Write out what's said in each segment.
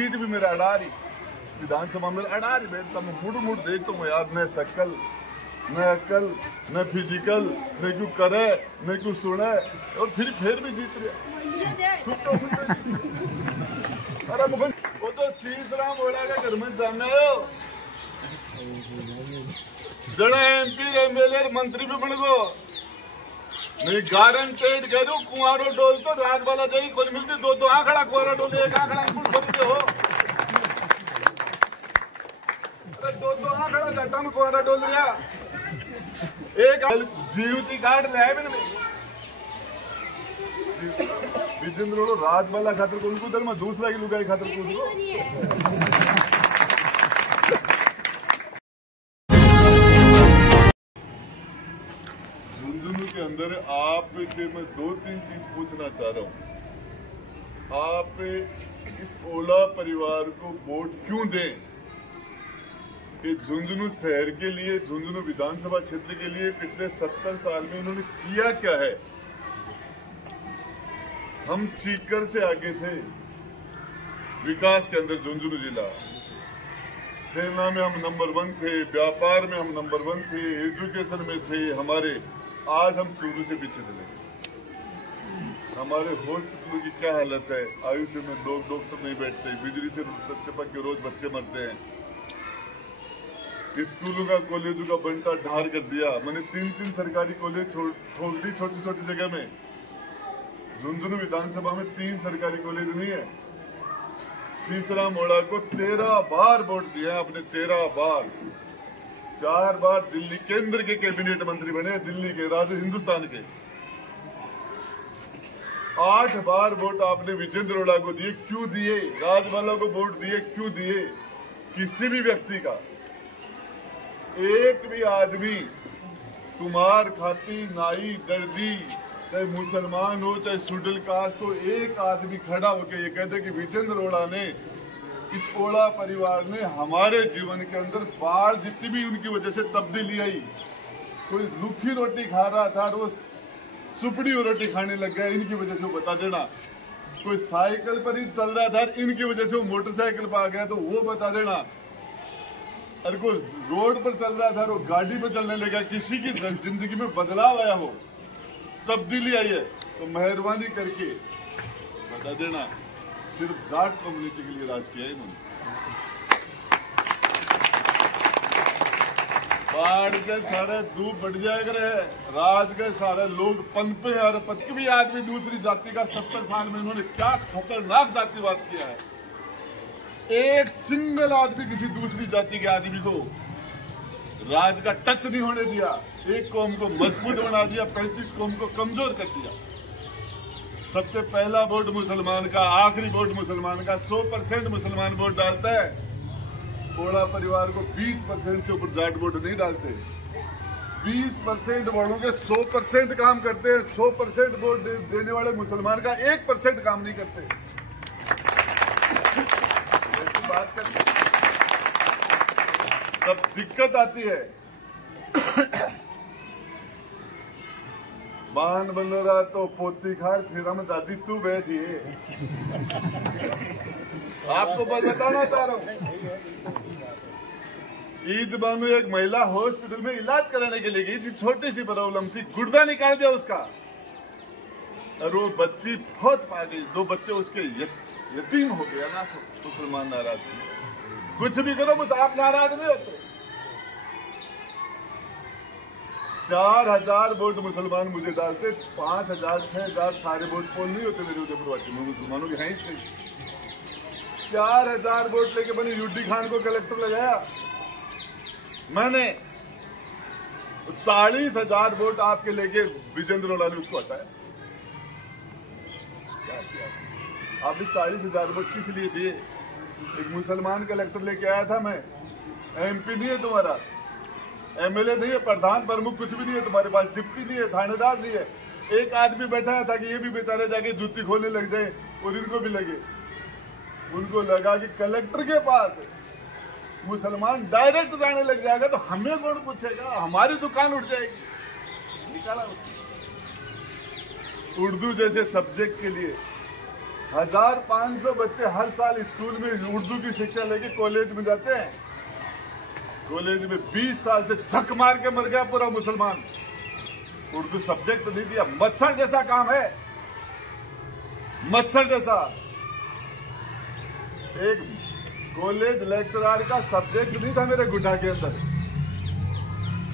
Seat भी मेरा अड़ा रही, विधानसभा में अड़ा रही बैठता, मैं मुड़ देखता हूँ यार, न शकल न अकल न फिजिकल, न क्यों करे न क्यों सुने, और फिर भी जीत रहा। अरे वो तो शीश राम बोला का घर में जाना हो, जड़ा MP MLA मंत्री भी बन गो, मैं गारंटेड करूं कुआरो डोल तो रात वाला जाई कोई मिलती, दो आंकड़ा कुआरा डोल, एक आंकड़ा कुछ बनते हो, अरे दो आंकड़ा जटा में कुआरा डोल रहा, एक जीवती कार्ड ले मैंने विजेंद्र रोड रात वाला खातर को उनको दर में दूसरा की लुगाई खातर को झुंझुनू के अंदर आप से मैं 2-3 चीज पूछना चाह रहा हूं। आप इस ओला परिवार को वोट क्यों दें? कि झुंझुनू शहर के लिए, झुंझुनू विधानसभा क्षेत्र के लिए पिछले 70 साल में उन्होंने किया क्या है? हम सीकर से आगे थे विकास के अंदर, झुंझुनू जिला सेना में हम नंबर 1 थे, व्यापार में हम नंबर 1 थे, एजुकेशन में थे हमारे, आज हम चूरू से पीछे चले गए। हमारे हॉस्पिटलों की क्या हालत है, आयुष्य में लोग डॉक्टर नहीं बैठते, बिजली से चपक के रोज बच्चे मरते हैं, स्कूलों का कॉलेजों का बंटा ढार कर दिया, मैंने 3 सरकारी कॉलेज छोड़ दी छोटी जगह में। झुंझुनू विधानसभा में 3 सरकारी कॉलेज नहीं है। तीसरा मोड़ा को 13 बार वोट दिया आपने, 13 बार, 4 बार दिल्ली केंद्र के कैबिनेट मंत्री बने, दिल्ली के राज्य हिंदुस्तान के। 8 बार वोट आपने विजेंद्र रोड़ा को दिए, क्यों दिए? राजवाला को वोट दिए, क्यों दिए? किसी भी व्यक्ति का, एक भी आदमी, कुमार खाती नाई दर्जी, चाहे मुसलमान हो चाहे शेड्यूल कास्ट हो, एक आदमी खड़ा होकर ये कहते कि विजेंद्र रोड़ा ने, इस ओला परिवार ने हमारे जीवन के अंदर बाढ़ जितनी भी उनकी वजह से तब्दीली आई, कोई रूखी रोटी खा रहा था रोज सुपड़ी और रोटी खाने लग गया, इनकी वजह से वो बता देना। कोई साइकिल पर ही चल रहा था, इनकी वजह से वो मोटरसाइकिल पर आ गया, तो वो बता देना। अरे कोई रोड पर चल रहा था वो गाड़ी पर चलने लगा, किसी की जिंदगी में बदलाव आया हो, तब्दीली आई है, तो मेहरबानी करके बता देना। सिर्फ जाट कम्युनिटी के लिए राज किया है इन्होंने। बाढ़ के सारे दूब बढ़ जाएगा रहे, राज के सारे लोग पनपे, और पति भी आदमी दूसरी जाति का 70 साल में इन्होंने क्या खतरनाक जातिवाद किया है। एक सिंगल आदमी किसी दूसरी जाति के आदमी को राज का टच नहीं होने दिया, एक कौम को मजबूत बना दिया, 35 कौम को कमजोर कर दिया। सबसे पहला वोट मुसलमान का, आखिरी वोट मुसलमान का, 100% मुसलमान वोट डालता है। ओला परिवार को 20% से ऊपर जाट वोट नहीं डालते। 20% वालों के 100% काम करते हैं, 100% वोट देने वाले मुसलमान का 1% काम नहीं करते। बात करते तब दिक्कत आती है। बान बन रहा तो पोती खार, फिर हम दादी तू बैठिए। आपको बताना चाह रहा हूँ, ईद बानू एक महिला हॉस्पिटल में इलाज कराने के लिए गई थी, छोटी सी प्रॉब्लम थी, गुर्दा निकाल दिया उसका, और वो बच्ची बहुत पा गई, 2 बच्चे उसके यतीम हो गया ना। तो मुसलमान नाराज हुए, कुछ भी करो मुझे आप नाराज नहीं होते। 4000 वोट मुसलमान मुझे डालते, 5000 6000 सारे वोट पोल नहीं होते मेरे उदयपुर वासी में, मुसलमानों के हैं ही। 4000 वोट लेके बनी यूडी खान को कलेक्टर लगाया मैंने, 40,000 वोट आपके लेके विजेंद्र रोड़ा ने उसको हटाया। आपने 40,000 वोट किस लिए दिए? एक मुसलमान कलेक्टर लेके आया था मैं, MP नहीं है तुम्हारा, MLA नहीं है, प्रधान प्रमुख कुछ भी नहीं है तुम्हारे पास, डिप्टी नहीं है, थानेदार नहीं है, एक आदमी बैठा था कि ये भी बेचारे जाके जूती खोलने लग जाए, और इनको भी लगे, उनको लगा कि कलेक्टर के पास मुसलमान डायरेक्ट जाने लग जाएगा तो हमें कौन पूछेगा, हमारी दुकान उठ जाएगी। निकाला उर्दू जैसे सब्जेक्ट के लिए 1500 बच्चे हर साल स्कूल में उर्दू की शिक्षा लेके कॉलेज में जाते हैं। कॉलेज में 20 साल से झक मार के मर गया पूरा मुसलमान। उर्दू सब्जेक्ट नहीं दिया। मच्छर जैसा काम है, मच्छर जैसा। एक कॉलेज लेक्चरर का सब्जेक्ट नहीं था मेरे गुड्डा के अंदर।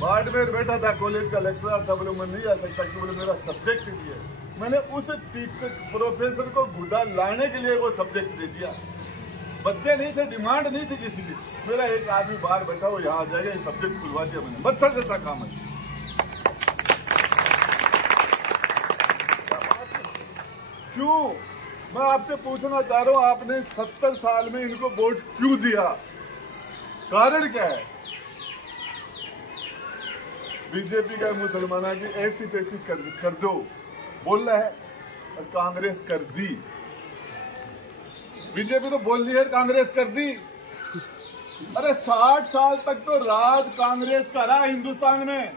बाड़मेर बैठा था, कॉलेज का लेक्चरर था। बोले मैं नहीं आ सकता कि बोले मेरा सब्जेक्ट नहीं है। मैंने उस टीचर प्रोफेसर को गुड्डा लाने के लिए वो सब्जेक्ट दे दिया। बच्चे नहीं थे, डिमांड नहीं थी किसी की। मेरा एक आदमी बाहर बैठा, वो यहाँ आ जाएगा, ये सब्जेक्ट खुलवा दिया मैंने। मच्छर जैसा काम है। क्यों? मैं आपसे पूछना चाह रहा हूं, आपने 70 साल में इनको वोट क्यों दिया? कारण क्या है? बीजेपी का मुसलमाना की ऐसी तैसी कर दो बोल रहा है, और कांग्रेस कर दी। बीजेपी तो बोल रही है कांग्रेस कर दी। अरे 60 साल तक तो राज कांग्रेस का रहा हिंदुस्तान में।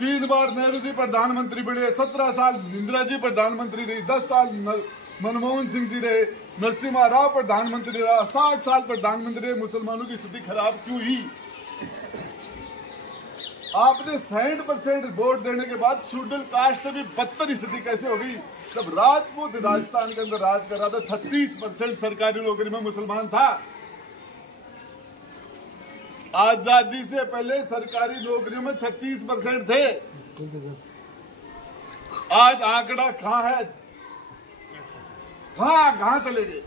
3 बार नेहरू जी प्रधानमंत्री बने, 17 साल इंदिरा जी प्रधानमंत्री रही, 10 साल मनमोहन सिंह जी रहे, नरसिम्हा राव प्रधानमंत्री रहा, 60 साल प्रधानमंत्री रहे। मुसलमानों की स्थिति खराब क्यों हुई? आपने 60% वोट देने के बाद शेड्यूल कास्ट से भी बदतर स्थिति कैसे हो गई? जब राजपूत राजस्थान के अंदर राज कर रहा था, 36% सरकारी नौकरी में मुसलमान था। आजादी से पहले सरकारी नौकरियों में 36% थे। आज आंकड़ा कहां है? कहां चले गए?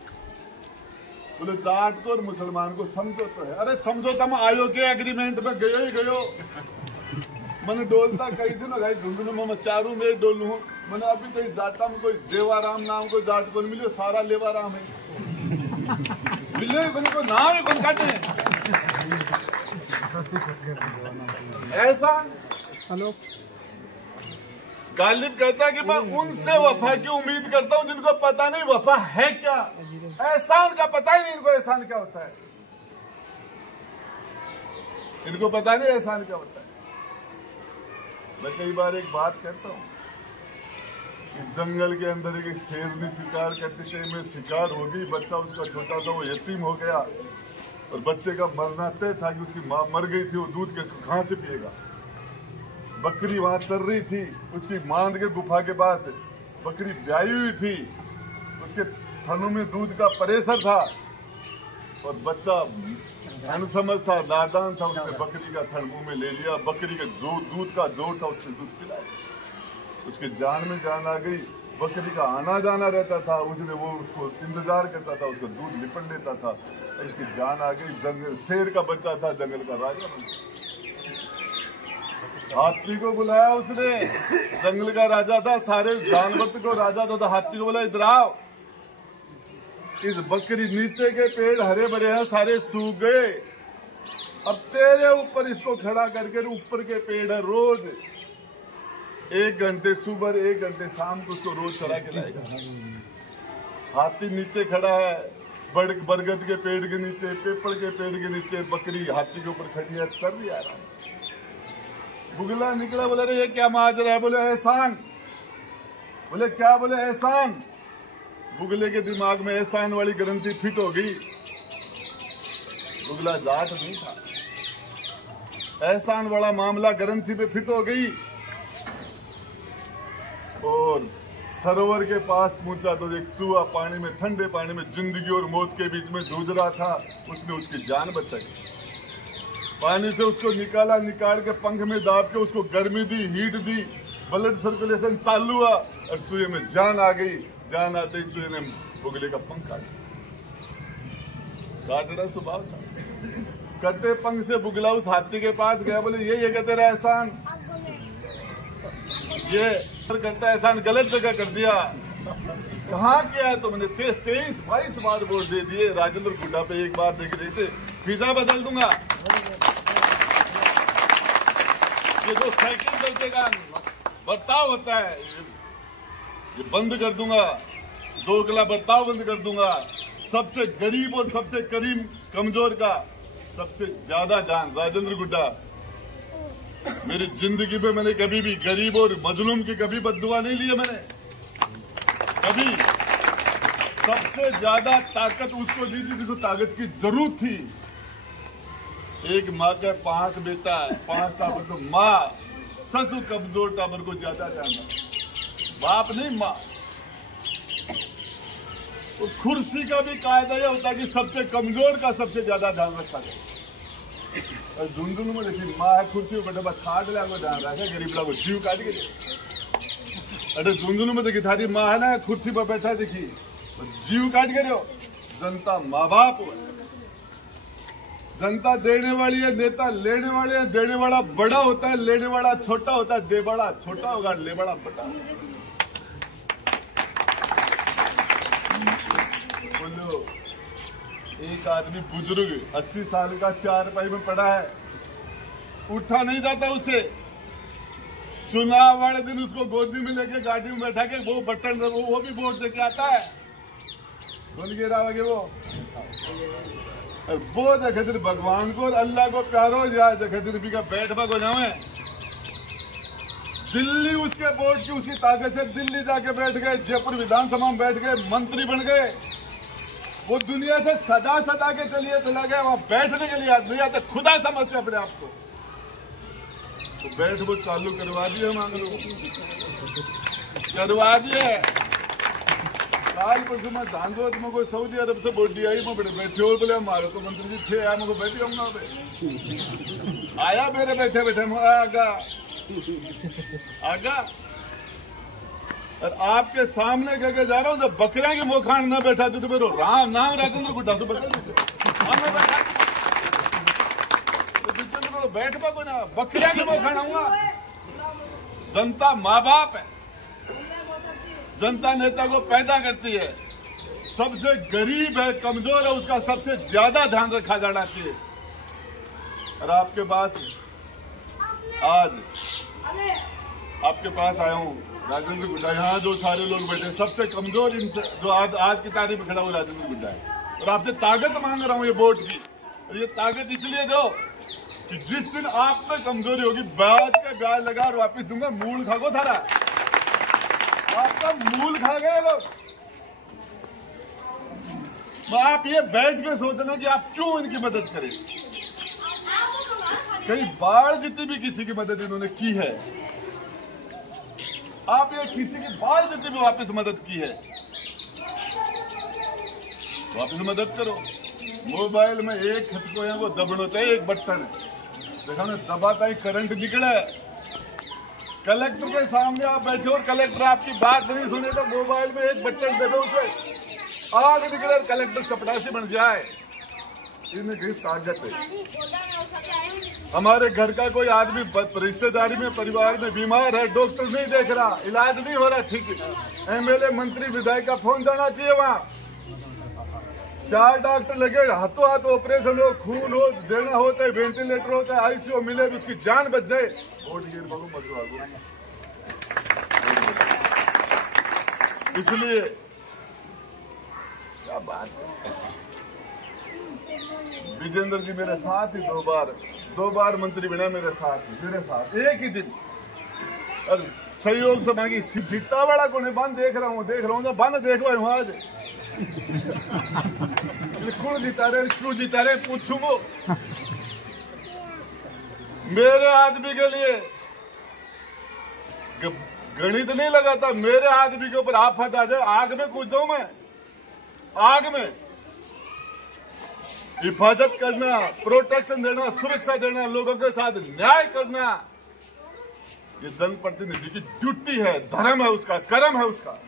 बोले जाट को और मुसलमान को समझो तो है। अरे समझौता में आयो के एग्रीमेंट में गयो ही गयो। मैंने डोलता कई दिन भाई झुंझुनू में चारू में डोलू हूँ। मैंने अभी कहीं जाटा में कोई देवाराम नाम कोई जाट को मिले, सारा लेवाराम है। मिले को नाम ही कौन काटे। ऐसा हेलो गालिब कहता है कि मैं उनसे वफा की उम्मीद करता हूं जिनको पता नहीं वफा है क्या। एहसान का पता ही नहीं इनको, एहसान क्या होता है इनको पता नहीं एहसान क्या होता है। मैं कई बार एक बात कहता हूं कि जंगल के अंदर एक शेरनी शिकार करती थी, में शिकार हो गई, बच्चा उसका छोटा था, वो यतीम हो गया और बच्चे का मरना तय था कि उसकी माँ मर गई थी, वो दूध के कहां से पिएगा। बकरी वहां चल रही थी, उसकी मांद के गुफा के पास बकरी ब्याई हुई थी, उसके थनों में दूध का प्रेशर था और बच्चा अनसमझ था, नादान था, उसने बकरी का थन मुंह में ले लिया। बकरी के जो दूध का जोर था उसने दूध पिलाया, उसके जान में जान आ गई। बकरी का आना जाना रहता था, उसने वो उसको इंतजार करता था, उसका दूध लिपट लेता था, उसकी जान आ गई। जंगल शेर का बच्चा था, जंगल का राजा बन गया। हाथी को बुलाया उसने, जंगल का राजा था, सारे जानवर को राजा था, हाथी को बोला इधर आओ, इस बकरी नीचे के पेड़ हरे भरे हैं, सारे सूख गए, अब तेरे ऊपर इसको खड़ा करके ऊपर के पेड़ है, रोज 1 घंटे सुबह 1 घंटे शाम को उसको रोज चढ़ा के लाएगा। हाथी नीचे खड़ा है, बरगद के पेड़ के नीचे, पीपल के पेड़ के नीचे, बकरी हाथी के ऊपर खड़ी है, कर रही है आराम से। बुगला निकला, बोले अरे ये क्या माजरा है? बोले एहसान। बोले क्या? बोले एहसान। बुगले के दिमाग में एहसान वाली ग्रंथि फिट हो गई। बुगला जाट नहीं था, एहसान वाला मामला ग्रंथि पे फिट हो गई और सरोवर के पास पहुंचा तो एक चूहा पानी में, ठंडे पानी में जिंदगी और मौत के बीच में जूझ रहा था। उसने उसकी जान बचाई, पानी से उसको निकाला, निकाल के पंख में दाब के उसको गर्मी दी, हीट दी, ब्लड सर्कुलेशन चालू हुआ और चूहे में जान आ गई। जान आते ही चूहे ने बुगले का पंख काटना स्वभाव था। कटे पंख से बुगला उस हाथी के पास गया, बोले ये कहते रहे एहसान, ये करता एहसान गलत जगह कर दिया। कहाँ किया है तुमने? 23-22 बार वोट दे दिए, राजेंद्र गुड्डा पे 1 बार देख रहे थे, वीजा बदल दूंगा। ये जो साइकिल करते का बर्ताव होता है ये बंद कर दूंगा, 2 किला बर्ताव बंद कर दूंगा। सबसे गरीब और सबसे करीब कमजोर का सबसे ज्यादा जान राजेंद्र गुड्डा। मेरी जिंदगी में मैंने कभी भी गरीब और मजलूम की कभी बद्दुआ नहीं ली है मैंने, कभी। सबसे ज्यादा ताकत उसको दी थी जिसको ताकत की जरूरत थी। एक माँ का 5 बेटा है, 5 टाबर तो माँ, ससुर कमजोर टाबर को ज्यादा जाना, बाप नहीं माँ। तो कुर्सी का भी कायदा यह होता है कि सबसे कमजोर का सबसे ज्यादा ध्यान रखा जाए। और झुंझुनू में देखिए माँ है कुर्सी में बैठा खाट लिया को ध्यान रखे, गरीब लोग जीव काट के। अरे झुंझुनू में देखिए थारी माँ है ना कुर्सी पर बैठा, देखिए जीव काट के रहो। जनता माँ बाप हो, जनता देने वाली है, नेता लेने वाले हैं। देने वाला बड़ा होता है, लेने वाला छोटा होता है। दे बड़ा छोटा होगा, ले बड़ा बड़ा। बोलो, एक आदमी बुजुर्ग 80 साल का 4 पाई में पड़ा है, उठा नहीं जाता उसे। चुनाव वाले दिन उसको गोदी में लेके गाड़ी में बैठा के वो बटन वो भी वोट देके आता है। सुन के रहोगे वो देखे भगवान को और अल्लाह को प्यारो जाए, देखे भी का बैठ भागो जावे। दिल्ली उसके वोट की उसकी ताकत से दिल्ली जाके बैठ गए, जयपुर विधानसभा में बैठ गए, मंत्री बन गए। वो दुनिया से सदा सदा के चलिए चला गया, वहां बैठने के लिए आदमी आते खुदा समझते अपने आप को। तो बैठ वो चालू करवा दिए, मांग लो करवा दिए। काल परसों में धानजोत में कोई सऊदी अरब से बोटी आई, मैं बैठे और बोले हमारे तो मंत्री जी थे, आया मैं बैठी हूँ आया मेरे बैठे बैठे आगा आगा। और आपके सामने कह के जा रहा हूँ, जब बकरियां की मोखान न बैठा तो मेरे राम नाम राजेंद्र गुड्डा तो बैठ पा को ना, बकरियां की मोखान आऊंगा। जनता माँ बाप है, जनता नेता को पैदा करती है। सबसे गरीब है, कमजोर है, उसका सबसे ज्यादा ध्यान रखा जाना चाहिए। और आपके पास आज आपके पास आया हूँ राजेंद्र गुड्डा, यहाँ जो सारे लोग बैठे सबसे कमजोर इनसे जो आज की तारीख में खड़ा हुआ राजेंद्र गुड्डा है। और आपसे ताकत मांग रहा हूँ ये वोट की। और ये ताकत इसलिए दो कि जिस दिन आप में कमजोरी होगी ब्याज पे ब्याज लगा और वापिस दूंगा, मूल खागो थारा, आपका मूल खा गए लोग। आप ये बैठ के सोचना कि आप क्यों इनकी मदद करें। कई बार जितनी भी किसी की मदद इन्होंने की है, आप ये किसी की बार जितनी भी वापस मदद की है, वापस मदद करो। मोबाइल में एक खटको है वो दबड़ो चाहिए, एक बटन है देखा ना, दबाता ही करंट निकले। कलेक्टर के सामने आप बैठे और कलेक्टर आपकी बात नहीं सुने तो मोबाइल में एक बटन दे दो, उसे आग निकले, कलेक्टर चपरासी बन जाए। इनकी ताकत है। हमारे घर का कोई आदमी रिश्तेदारी में परिवार में बीमार है, डॉक्टर नहीं देख रहा, इलाज नहीं हो रहा ठीक है, एमएलए मंत्री विधायक का फोन जाना चाहिए। वहाँ 4 डॉक्टर लगे, हाथों हाथ ऑपरेशन हो, खून हो देना हो, चाहे वेंटिलेटर हो, चाहे आईसीयू मिले, उसकी जान बच जाए। इसलिए क्या बात है, विजेंद्र जी मेरे साथ ही 2 बार मंत्री बना, मेरे साथ एक ही दिन। और सहयोग से मांगी सीता वाला को नहीं, बन देख रहा हूँ बन देखवा आज क्यों जीता रहे पूछू वो। मेरे आदमी के लिए गणित नहीं लगाता, मेरे आदमी के ऊपर आफत आ जाए, आग में कूद जाऊं मैं। आग में हिफाजत करना, प्रोटेक्शन देना, सुरक्षा देना, लोगों के साथ न्याय करना, ये जनप्रतिनिधि की ड्यूटी है, धर्म है उसका, कर्म है उसका।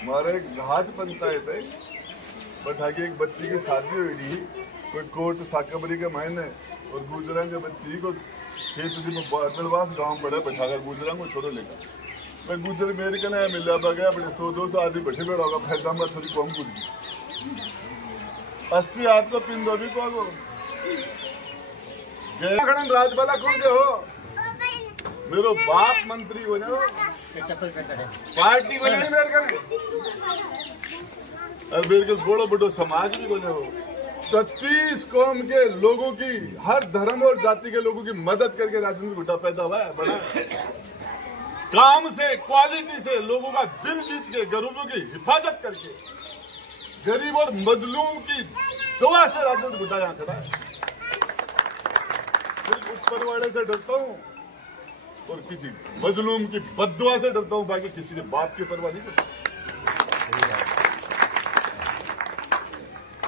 हमारे एक जहाज पंचायत है, बैठा के एक बच्ची की शादी हुई थी, कोई कोर्ट साकबरी के महीने, और गुजरा के बच्ची को खेत में बदलवास गाँव पड़े, बैठा कर गुजरा को छोड़ो लेकर मैं गुजर मेरे के ना मिला गया, बड़े 100-200 आदमी बैठे बैठा होगा, फायदा में थोड़ी कम कूद 80 हाथ को पिन दो भी को राजबाला कौन के हो, मेरो बाप मंत्री हो जाओ, पार्टी को नहीं मेरे के बड़ो बड़ो समाज भी हो जाओ। 36 कौम के लोगों की, हर धर्म और जाति के लोगों की मदद करके राजेंद्र गुड्डा पैदा हुआ है, बड़ा काम से, क्वालिटी से, लोगों का दिल जीत के, गरीबों की हिफाजत करके, गरीब और मजलूम की दुआ से राजेंद्र गुड्डा यहाँ खड़ा है। सिर्फ ऊपर वाले से डरता हूँ और किसी मजलूम की बद्दुआ से डरता हूँ, बाकी किसी के बाप की परवाह नहीं करता।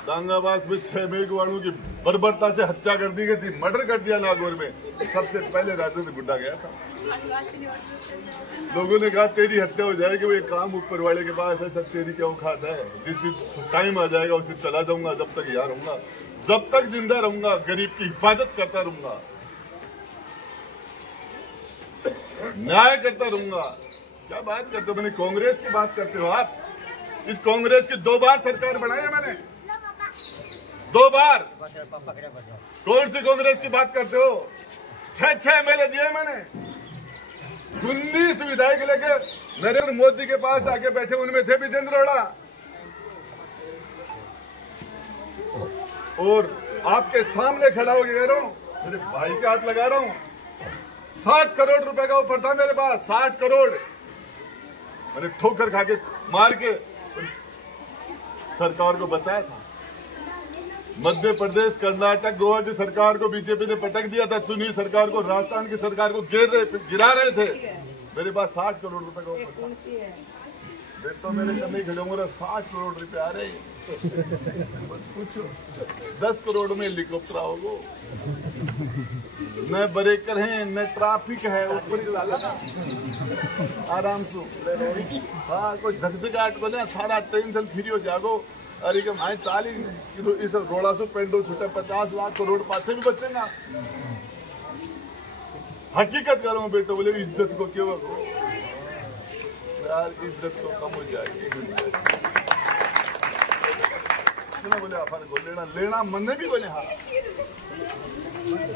दांगाबाज में 6 मेघवाड़ों की बर्बरता से हत्या कर दी गई थी, मर्डर कर दिया नागौर में। सबसे पहले राजेंद्र गुड्डा गया था। लोगों ने कहा तेरी हत्या हो जाएगी, वो एक काम ऊपर वाले के पास है, सब तेरी क्या औकात है। जिस दिन टाइम आ जाएगा उस दिन चला जाऊंगा, जब तक यहाँ रहूंगा, जब तक जिंदा रहूंगा गरीब की हिफाजत करता रहूंगा, न्याय करता रहूंगा। क्या बात करते हो? मैंने कांग्रेस की बात करते हो आप। इस कांग्रेस की 2 बार सरकार बनाई है मैंने, 2 बार। कौन सी कांग्रेस की बात करते हो? 6 एमएलए दिए मैंने, 19 विधायक लेके नरेंद्र मोदी के पास आके बैठे, उनमें थे विजेंद्र रोड़ा। और आपके सामने खड़ा होकर कह रहा हूं, मेरे भाई के हाथ लगा रहा हूं, 60 करोड़ रुपए का ऑफर था मेरे पास, 60 करोड़। मैंने ठोकर खा के मार के सरकार को बचाया था। मध्य प्रदेश, कर्नाटक, गोवा की सरकार को बीजेपी ने पटक दिया था, चुनी सरकार को, राजस्थान की सरकार को गिरा रहे थे। मेरे पास 60 करोड़ रुपए का ऑफर था। तो मेरे कभी खड़े होंगे 60 करोड़ रुपए आ रहे, कुछ 10 करोड़ में हेलीकॉप्टर आओगे, न ब्रेकर है न ट्रैफिक है, ऊपर ही डाला आराम से। हाँ, कोई झकझकाहट को ना, सारा टेंशन फ्री हो जागो। अरे के माए 40 इस रोड़ा से पेंडो छुटे 50 लाख करोड़ पासे भी बचेगा। हकीकत करो बेटो, बोले इज्जत को क्यों यार, इज्जत तो कम हो जाएगी। बोले अपन को लेना मन भी बोले हाँ,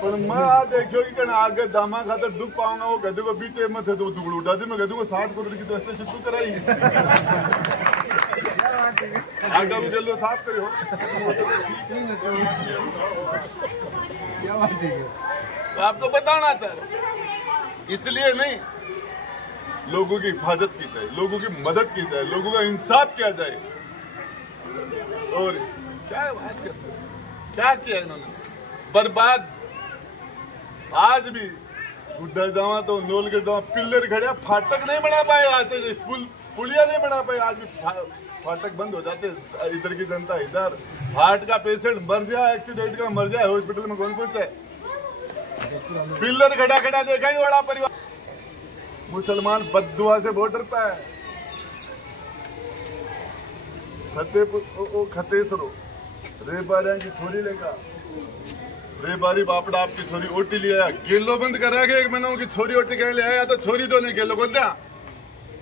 पर मैं देखियो कि कण आगे दामा खातर दुख पाऊंगा, वो गधे को बीते मत है तो दुगड़ उठा दे। मैं गधे को 60 करोड़ की दस्ते शुरू कराई, आगे भी जल्दी साफ करियो। तो आपको बताना चाह रहे, इसलिए नहीं, लोगों की हिफाजत की जाए, लोगों की मदद की जाए, लोगों का इंसाफ किया जाए। और क्या बात करते, क्या किया इन्होंने, बर्बाद। आज भी गुड्डा जावा तो नोल के जावा पिल्लर खड़े, फाटक नहीं बना पाए आज तक, पुलिया नहीं बना पाए, आज भी फाटक बंद हो जाते। इधर की जनता इधर, हार्ट का पेशेंट मर जाए, एक्सीडेंट का मर जाए, हॉस्पिटल में कौन पहुंचे? पिल्लर खड़ा खड़ा देखा ही बड़ा परिवार। मुसलमान बद्दुआ से वोट डरता है। खतेसरो रेबारिया की छोरी लेगा, रेबारी बापड़ा आपकी छोरी ओटी लिया, गेलो बंद करा के 1 महीना की छोरी ओटी कह ले आया, तो छोरी दो ने गेलो कौन था?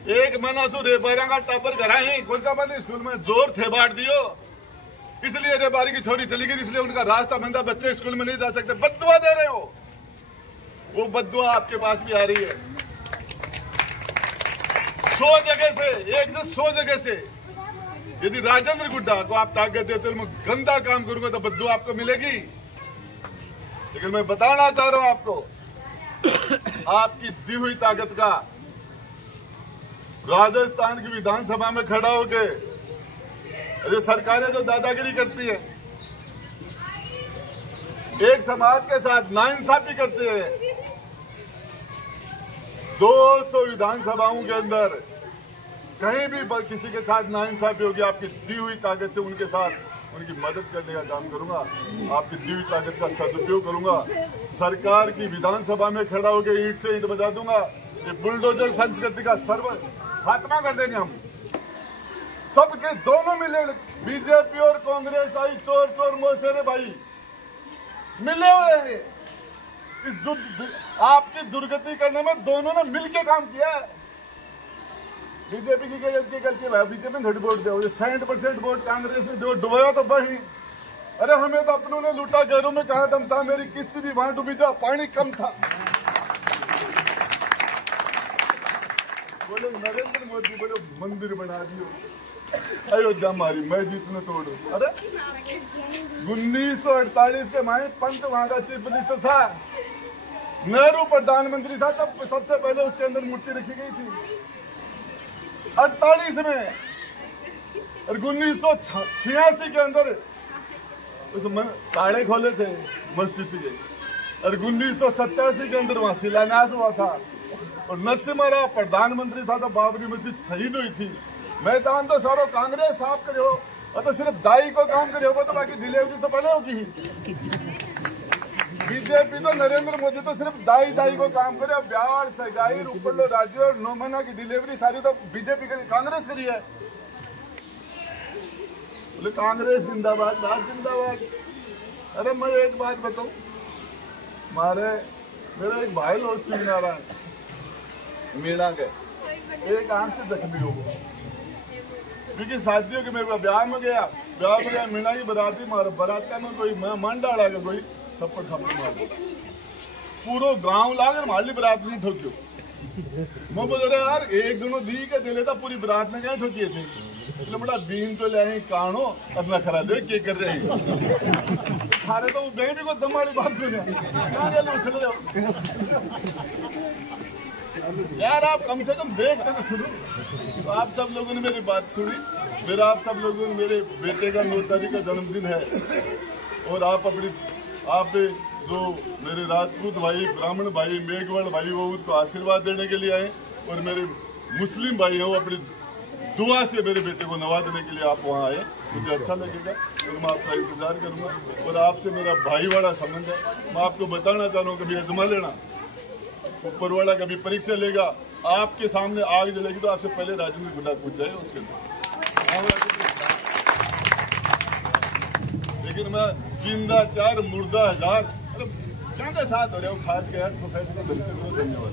1 महीना सु रेबारिया का टापर कराए, कौन सा बात स्कूल में जोर थे बांट दियो, इसलिए रेबारी की छोरी चली गई, इसलिए उनका रास्ता बंदा, बच्चे स्कूल में नहीं जा सकते। बद्दुआ दे रहे हो, वो बद्दुआ आपके पास भी आ रही है 100 जगह से, 100 जगह से। यदि राजेंद्र गुड्डा को आप ताकत देते, मैं गंदा काम करूंगा तो बद्दुआ आपको मिलेगी। लेकिन मैं बताना चाह रहा हूं आपको, आपकी दी हुई ताकत का राजस्थान की विधानसभा में खड़ा होके ये सरकारें जो दादागिरी करती है, एक समाज के साथ नाइंसाफी करते हैं, 200 विधानसभाओं के अंदर कहीं भी किसी के साथ नाइंसाफी होगी, आपकी दी हुई ताकत से उनके साथ उनकी मदद करने का काम करूंगा, आपकी दी हुई ताकत का सदुपयोग करूंगा। सरकार की विधानसभा में खड़ा होकर ईंट से ईंट बजा दूंगा। ये बुलडोजर संस्कृति का सर्व खात्मा कर देंगे हम। सबके दोनों मिले, बीजेपी और कांग्रेस आई चोर चोर मोसेरे भाई मिले हुए हैं। आपकी दुर्गति करने में दोनों ने मिलकर काम किया है। बीजेपी की गलती है, बीजेपी ने थोड़ी वोट दिया, 60% वोट कांग्रेस ने जो डुबाया तो वही। अरे हमें तो अपनों ने लूटा, घरों में कहा दम था, मेरी किस्त भी वहां डूबी जा, पानी कम था। बोले नरेंद्र मोदी बोले मंदिर बना दियो अयोध्या मारी, मैं जीतने तोड़ू। अरे 1948 के माए पंत वहां का चीफ मिनिस्टर था, नेहरू प्रधानमंत्री था तब सबसे पहले उसके अंदर मूर्ति रखी गई थी 48 में, और 1986 के अंदर उस ताड़े खोले थे मस्जिद के, और 1987 के अंदर वहां शिलान्यास हुआ था, और नरसिम्हा राव प्रधानमंत्री था तो बाबरी मस्जिद शहीद हुई थी। मैदान तो सारो कांग्रेस साफ करे हो, और तो सिर्फ दाई को काम करे हो, तो बाकी डिलीवरी तो पहले होगी। बीजेपी तो नरेंद्र मोदी तो सिर्फ दाई को काम करे। अब बिहार सगाई ऊपर लो राज्य और 9 महीना की डिलीवरी सारी तो बीजेपी करी, कांग्रेस करी है। बोले कांग्रेस जिंदाबाद, राज जिंदाबाद। अरे मैं एक बात बताऊं, मेरा एक भाई लोग शिव नारायण मीणा के एक आंख से जख्मी हो गया, क्योंकि साथियों के मेरे ब्याह में गया मीणा की बराती मारो, बराता में कोई मन डाला के कोई थप्पड़ मार दो, पूरा गांव लाकर माली बरात में ठोक्यो। मैं बोल रहा यार एक दोनों दी के दे लेता, पूरी बरात में क्या ठोकिए थे। तो बड़ा बीन तो ले कानो अपना खरा दे क्या कर रहे हैं थारे, तो बेबी को दम वाली बात कर चल रहे हो यार। आप कम से कम देखते तो सुनो। तो आप सब लोगों ने मेरी बात सुनी, फिर आप सब लोगों ने मेरे बेटे का 9 तारीख का जन्मदिन है, और आप जो मेरे राजपूत भाई, ब्राह्मण भाई, मेघवाड़ भाई वो उनको आशीर्वाद देने के लिए आए, और मेरे मुस्लिम भाई हैं वो अपनी दुआ से मेरे बेटे को नवाजने के लिए आप वहाँ आए। मुझे अच्छा लगेगा और मैं आपका इंतजार करूँगा, और आपसे मेरा भाई वाला संबंध है। मैं आपको बताना चाह रहा हूँ, कभी आजमा लेना, ऊपर वाला कभी परीक्षा लेगा, आपके सामने आग जलेगी तो आपसे पहले राजेंद्र गुड्डा पूछ जाए उसके अंदर। लेकिन मैं जिंदा 4 मुर्दा 1000 क्या का साथ हो रहा हूँ, खास के यार प्रोफेसर धन्यवाद।